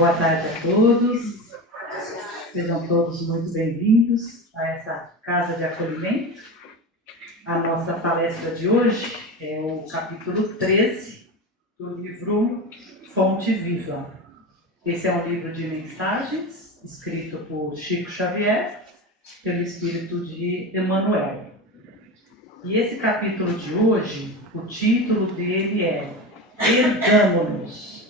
Boa tarde a todos, sejam todos muito bem-vindos a essa casa de acolhimento. A nossa palestra de hoje é o capítulo 13 do livro Fonte Viva. Esse é um livro de mensagens, escrito por Chico Xavier, pelo espírito de Emmanuel. E esse capítulo de hoje, o título dele é Ergamo-nos.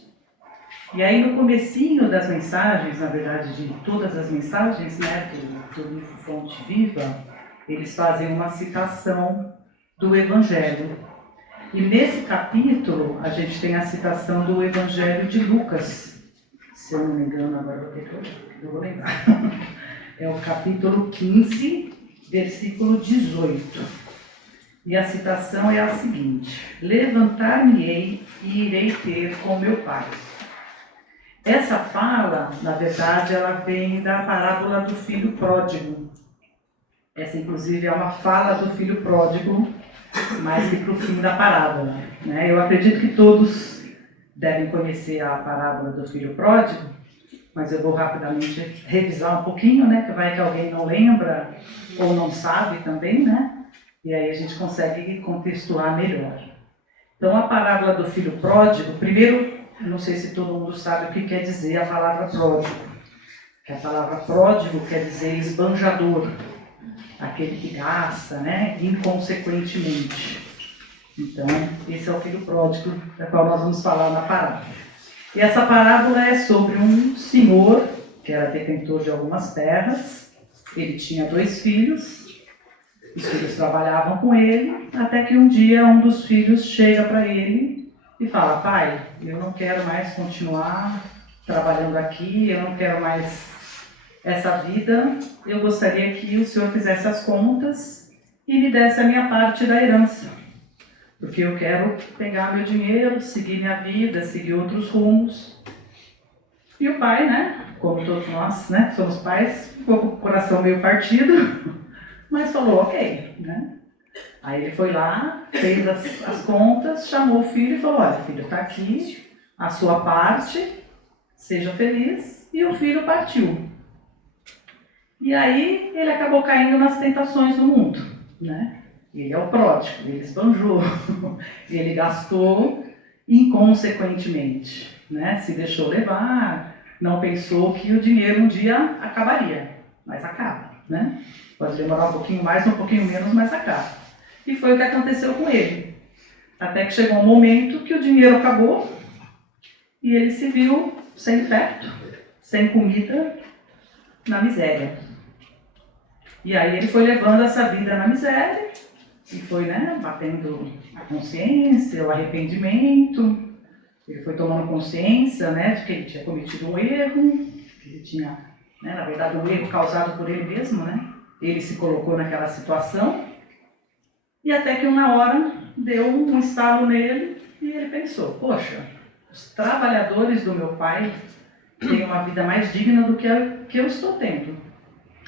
E aí no comecinho das mensagens, na verdade de todas as mensagens, né, do livro Fonte Viva, eles fazem uma citação do Evangelho. E nesse capítulo a gente tem a citação do Evangelho de Lucas, se eu não me engano, agora eu vou lembrar. É o capítulo 15, versículo 18. E a citação é a seguinte: levantar-me-ei e irei ter com meu Pai. Essa fala, na verdade, ela vem da parábola do filho pródigo. Essa, inclusive, é uma fala do filho pródigo, mais que para o fim da parábola, né? Eu acredito que todos devem conhecer a parábola do filho pródigo, mas eu vou rapidamente revisar um pouquinho, né? Que vai que alguém não lembra ou não sabe também, né? E aí a gente consegue contextuar melhor. Então, a parábola do filho pródigo, primeiro, não sei se todo mundo sabe o que quer dizer a palavra pródigo. Que a palavra pródigo quer dizer esbanjador, aquele que gasta, né, inconsequentemente. Então, esse é o filho pródigo, da qual nós vamos falar na parábola. E essa parábola é sobre um senhor, que era detentor de algumas terras. Ele tinha 2 filhos, os filhos trabalhavam com ele, até que um dia um dos filhos chega para ele e fala: pai, eu não quero mais continuar trabalhando aqui, eu não quero mais essa vida, eu gostaria que o senhor fizesse as contas e me desse a minha parte da herança, porque eu quero pegar meu dinheiro, seguir minha vida, seguir outros rumos. E o pai, né, como todos nós, né, somos pais, ficou com o coração meio partido, mas falou ok, né? Aí ele foi lá, fez as contas, chamou o filho e falou: olha, filho, está aqui a sua parte, seja feliz. E o filho partiu. E aí ele acabou caindo nas tentações do mundo, né? Ele é o pródigo, ele esbanjou, ele gastou inconsequentemente, né? Se deixou levar, não pensou que o dinheiro um dia acabaria, mas acaba, né? Pode demorar um pouquinho mais, um pouquinho menos, mas acaba. E foi o que aconteceu com ele. Até que chegou um momento que o dinheiro acabou e ele se viu sem teto, sem comida, na miséria. E aí ele foi levando essa vida na miséria e foi, né, batendo a consciência, o arrependimento. Ele foi tomando consciência, né, de que ele tinha cometido um erro, que ele tinha, né, na verdade, um erro causado por ele mesmo, né? Ele se colocou naquela situação. E até que uma hora deu um estalo nele e ele pensou: poxa, os trabalhadores do meu pai têm uma vida mais digna do que a que eu estou tendo.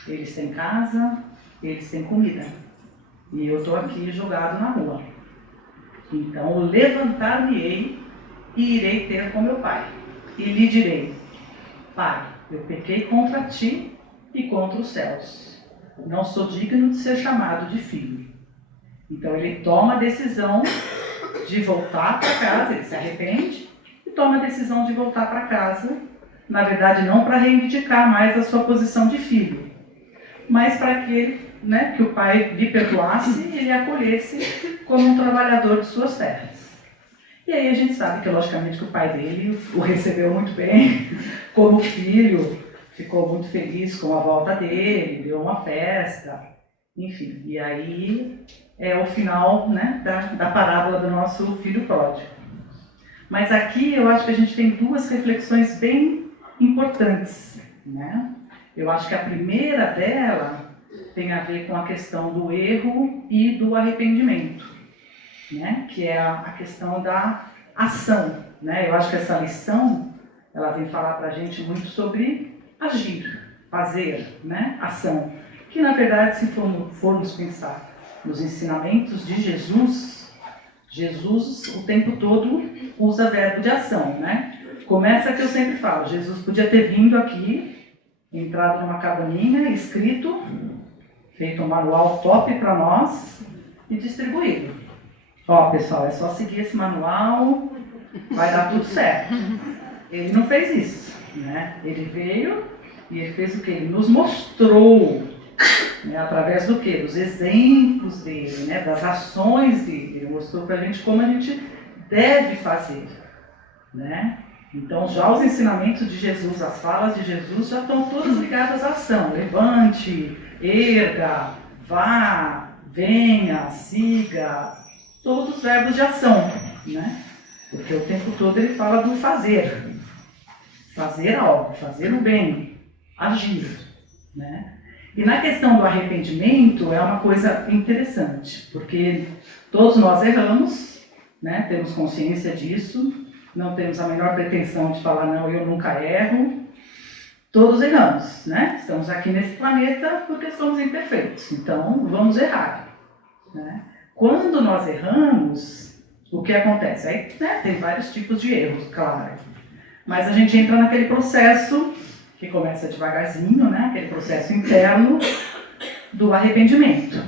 Eles têm casa, eles têm comida. E eu estou aqui jogado na rua. Então levantar-me-ei e irei ter com meu pai. E lhe direi: pai, eu pequei contra ti e contra os céus. Não sou digno de ser chamado de filho. Então ele toma a decisão de voltar para casa, ele se arrepende e toma a decisão de voltar para casa, na verdade não para reivindicar mais a sua posição de filho, mas para que ele, né, que o pai lhe perdoasse e ele acolhesse como um trabalhador de suas terras. E aí a gente sabe que logicamente que o pai dele o recebeu muito bem, como filho, ficou muito feliz com a volta dele, deu uma festa, enfim, e aí é o final, né, da parábola do nosso filho pródigo. Mas aqui eu acho que a gente tem 2 reflexões bem importantes, né? Eu acho que a primeira dela tem a ver com a questão do erro e do arrependimento, né? Que é a questão da ação, né? Eu acho que essa lição ela vem falar para a gente muito sobre agir, fazer, né? Ação. Que na verdade, se formos pensar nos ensinamentos de Jesus o tempo todo usa verbo de ação, né? Começa que eu sempre falo, Jesus podia ter vindo aqui, entrado numa cabaninha, escrito, feito um manual top para nós e distribuído. Ó, pessoal, é só seguir esse manual, vai dar tudo certo. Ele não fez isso, né? Ele veio e ele fez o quê? Ele nos mostrou, né, através do quê? Dos exemplos dele, né, das ações dele. Ele mostrou para a gente como a gente deve fazer, né? Então, já os ensinamentos de Jesus, as falas de Jesus, já estão todas ligadas à ação. Levante, erga, vá, venha, siga, todos os verbos de ação, né? Porque o tempo todo ele fala do fazer. Fazer algo, fazer o bem, agir, né? E na questão do arrependimento é uma coisa interessante, porque todos nós erramos, né? Temos consciência disso, não temos a menor pretensão de falar, não, eu nunca erro. Todos erramos, né? Estamos aqui nesse planeta porque somos imperfeitos, então vamos errar, né? Quando nós erramos, o que acontece? Aí, né, tem vários tipos de erros, claro, mas a gente entra naquele processo que começa devagarzinho, né? Aquele processo interno do arrependimento.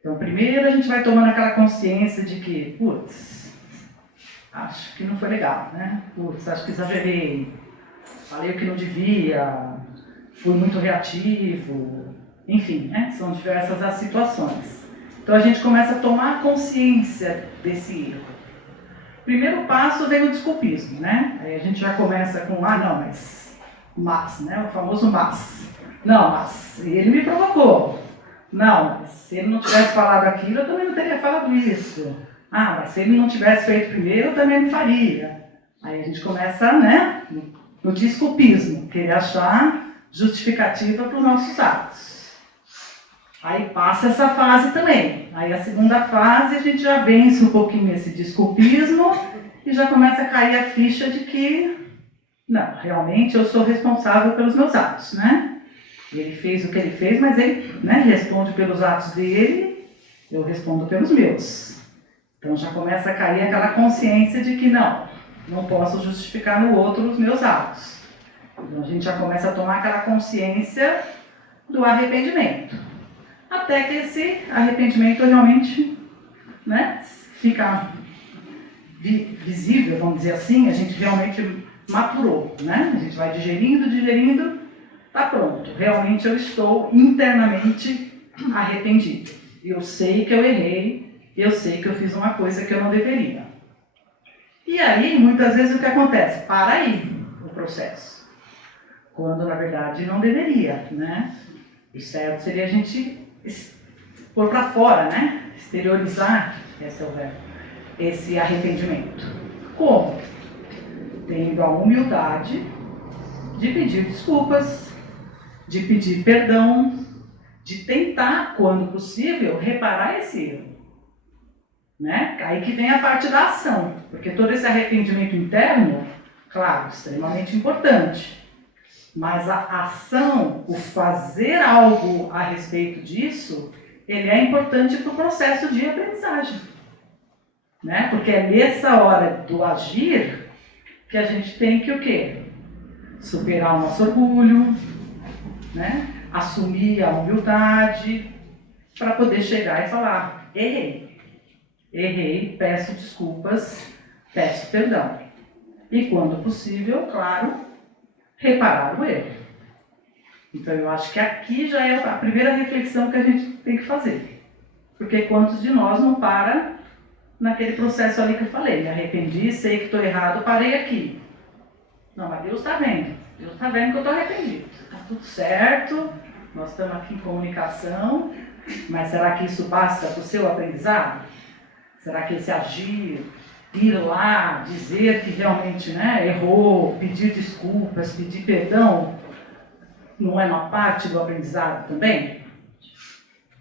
Então, primeiro a gente vai tomando aquela consciência de que, putz, acho que não foi legal, né? Putz, acho que exagerei, falei o que não devia, fui muito reativo, enfim, né? São diversas as situações. Então a gente começa a tomar consciência desse erro. Primeiro passo vem o desculpismo, né? Aí a gente já começa com, não, mas, né? O famoso mas. Não, mas ele me provocou. Não, mas se ele não tivesse falado aquilo, eu também não teria falado isso. Mas se ele não tivesse feito primeiro, eu também não faria. Aí a gente começa, né, no desculpismo, querer achar justificativa para os nossos atos. Aí passa essa fase também. Aí a segunda fase a gente já vence um pouquinho esse desculpismo e já começa a cair a ficha de que, não, realmente eu sou responsável pelos meus atos, né? Ele fez o que ele fez, mas ele, né, responde pelos atos dele, eu respondo pelos meus. Então já começa a cair aquela consciência de que não posso justificar no outro os meus atos. Então a gente já começa a tomar aquela consciência do arrependimento. Até que esse arrependimento realmente, né, fica visível, vamos dizer assim, a gente realmente maturou, né? A gente vai digerindo, tá pronto. Realmente eu estou internamente arrependido. Eu sei que eu errei, eu sei que eu fiz uma coisa que eu não deveria. E aí, muitas vezes o que acontece? Para aí o processo. Quando, na verdade, não deveria, né? O certo seria a gente pôr para fora, né? Exteriorizar, esse é o verbo, esse arrependimento. Como? Tendo a humildade de pedir desculpas, de pedir perdão, de tentar, quando possível, reparar esse erro. Né? Aí que vem a parte da ação, porque todo esse arrependimento interno, claro, extremamente importante. Mas a ação, o fazer algo a respeito disso, ele é importante para o processo de aprendizagem. Né? Porque é nessa hora do agir que a gente tem que o quê? Superar o nosso orgulho, né? Assumir a humildade, para poder chegar e falar, errei, peço desculpas, peço perdão. E quando possível, claro, reparar o erro. Então eu acho que aqui já é a primeira reflexão que a gente tem que fazer. Porque quantos de nós não para naquele processo ali que eu falei, me arrependi, sei que estou errado, parei aqui. Não, mas Deus está vendo. Deus está vendo que eu estou arrependido. Está tudo certo, nós estamos aqui em comunicação, mas será que isso basta para o seu aprendizado? Será que esse agir, ir lá, dizer que realmente, né, errou, pedir desculpas, pedir perdão, não é uma parte do aprendizado também?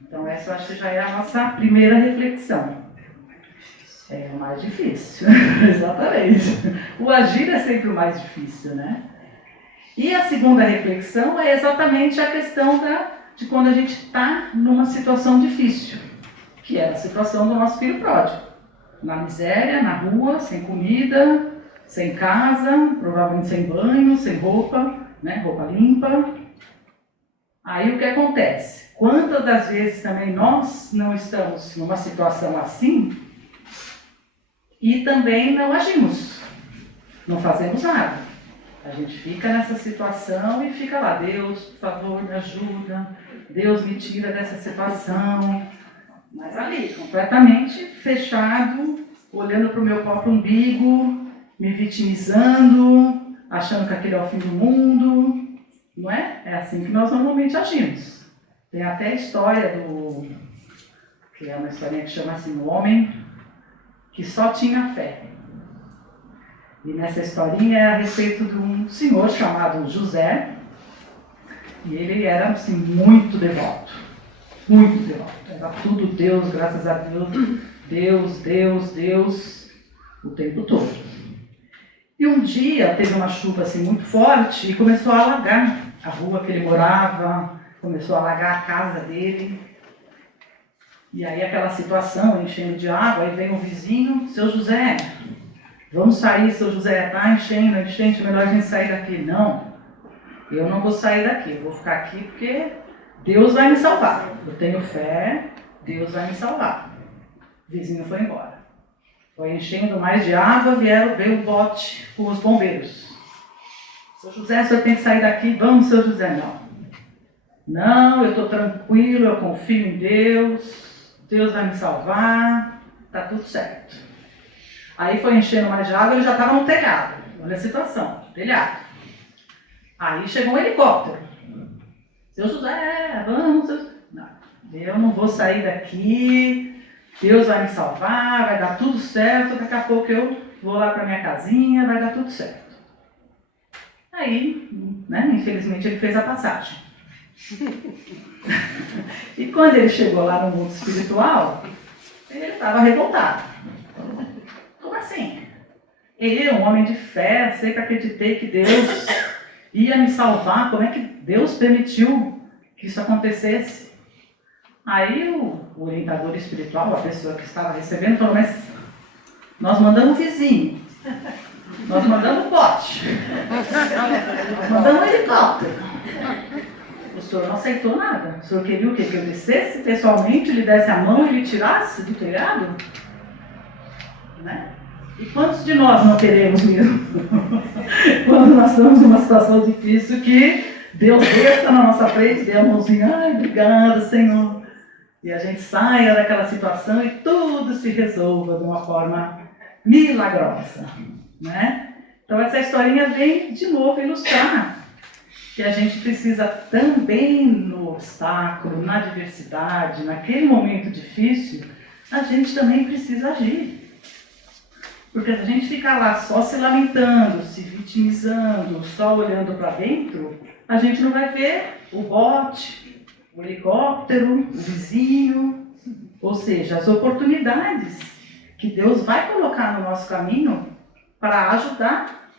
Então essa eu acho que já é a nossa primeira reflexão. É o mais difícil, exatamente. O agir é sempre o mais difícil, né? E a segunda reflexão é exatamente a questão de quando a gente está numa situação difícil, que é a situação do nosso filho pródigo. Na miséria, na rua, sem comida, sem casa, provavelmente sem banho, sem roupa, né? Roupa limpa. Aí o que acontece? Quantas das vezes também nós não estamos numa situação assim e também não agimos, não fazemos nada. A gente fica nessa situação e fica lá, Deus, por favor, me ajuda, Deus me tira dessa situação. Mas ali, completamente fechado, olhando para o meu próprio umbigo, me vitimizando, achando que aquele é o fim do mundo. Não é? É assim que nós normalmente agimos. Tem até a história que é uma historinha que chama assim, o homem que só tinha fé. E nessa historinha é a respeito de um senhor chamado José, e ele era assim, muito devoto, era tudo Deus, graças a Deus, Deus, o tempo todo. E um dia teve uma chuva assim muito forte e começou a alagar a rua que ele morava, começou a alagar a casa dele. E aí aquela situação, enchendo de água, aí vem o vizinho, seu José, vamos sair, seu José, está enchendo, enchente, melhor a gente sair daqui. Não, eu não vou sair daqui, eu vou ficar aqui porque Deus vai me salvar. Eu tenho fé, Deus vai me salvar. O vizinho foi embora. Foi enchendo mais de água, veio o bote com os bombeiros. Seu José, o senhor tem que sair daqui. Vamos, seu José. Não, eu estou tranquilo, eu confio em Deus. Deus vai me salvar. Está tudo certo. Aí foi enchendo mais de água, ele já estava no telhado. Olha a situação, telhado. Aí chegou um helicóptero. Seu José, vamos, seu José. Não, eu não vou sair daqui. Deus vai me salvar, vai dar tudo certo, daqui a pouco eu vou lá para minha casinha, vai dar tudo certo. Aí, né, infelizmente ele fez a passagem. E quando ele chegou lá no mundo espiritual, ele estava revoltado. Como assim? Eu, um homem de fé, sempre acreditei que Deus ia me salvar, como é que Deus permitiu que isso acontecesse? Aí o orientador espiritual, a pessoa que estava recebendo, falou, mas nós mandamos vizinho, nós mandamos bote, nós mandamos helicóptero. O senhor não aceitou nada. O senhor queria o quê? Que eu descesse pessoalmente, lhe desse a mão e lhe tirasse do telhado? Né? E quantos de nós não queremos mesmo? Quando nós estamos numa situação difícil que Deus desça na nossa frente, dê a mãozinha, ai, obrigada, Senhor. E a gente saia daquela situação e tudo se resolva de uma forma milagrosa, né? Então essa historinha vem de novo ilustrar que a gente precisa também no obstáculo, na adversidade, naquele momento difícil, a gente também precisa agir. Porque se a gente ficar lá só se lamentando, se vitimizando, só olhando para dentro, a gente não vai ver o bote, o helicóptero, o vizinho, ou seja, as oportunidades que Deus vai colocar no nosso caminho para ajudar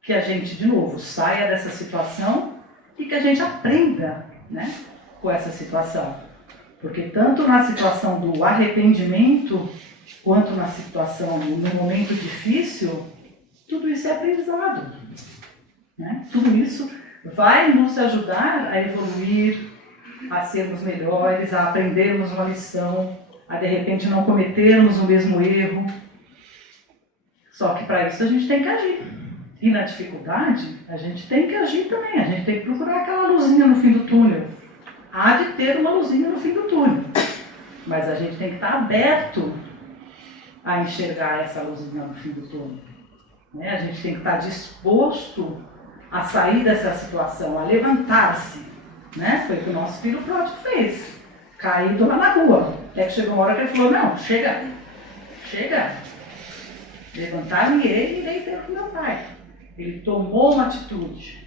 que a gente, de novo, saia dessa situação e que a gente aprenda, né, com essa situação. Porque tanto na situação do arrependimento, quanto na situação, no momento difícil, tudo isso é aprendizado. Né? Tudo isso vai nos ajudar a evoluir, a sermos melhores, a aprendermos uma lição, a de repente não cometermos o mesmo erro. Só que para isso a gente tem que agir. E na dificuldade, a gente tem que agir também, a gente tem que procurar aquela luzinha no fim do túnel. Há de ter uma luzinha no fim do túnel. Mas a gente tem que estar aberto a enxergar essa luzinha no fim do túnel. Né? A gente tem que estar disposto a sair dessa situação, a levantar-se. Né? Foi o que o nosso filho pródigo fez. Caído lá na rua. Até que chegou uma hora que ele falou, não, chega. Levantaram ele e veio ter com meu pai. Ele tomou uma atitude.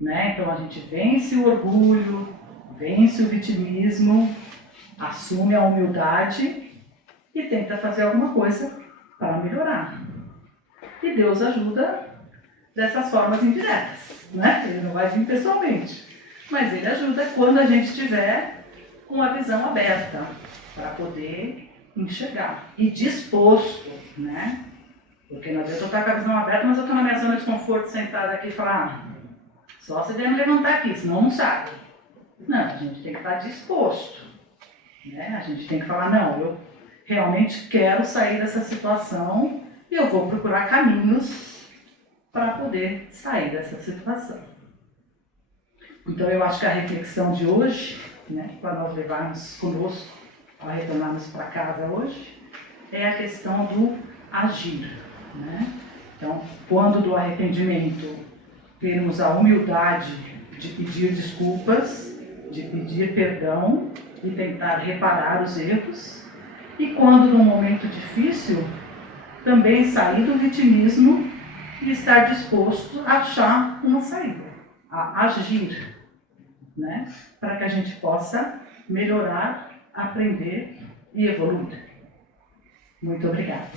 Né? Então a gente vence o orgulho, vence o vitimismo, assume a humildade e tenta fazer alguma coisa para melhorar. E Deus ajuda dessas formas indiretas. Né? Ele não vai vir pessoalmente. Mas ele ajuda quando a gente tiver uma visão aberta para poder enxergar e disposto, né, Porque não adianta eu estar com a visão aberta, mas eu estou na minha zona de conforto sentada aqui e falar, só se der me levantar aqui, senão não sai. Não, a gente tem que estar disposto. Né? A gente tem que falar, não, eu realmente quero sair dessa situação e eu vou procurar caminhos para poder sair dessa situação. Então eu acho que a reflexão de hoje, né, para nós levarmos conosco, para retornarmos para casa hoje, é a questão do agir. Né? Então, quando do arrependimento termos a humildade de pedir desculpas, de pedir perdão e tentar reparar os erros, e quando num momento difícil, também sair do vitimismo e estar disposto a achar uma saída, a agir, né? Para que a gente possa melhorar, aprender e evoluir. Muito obrigada.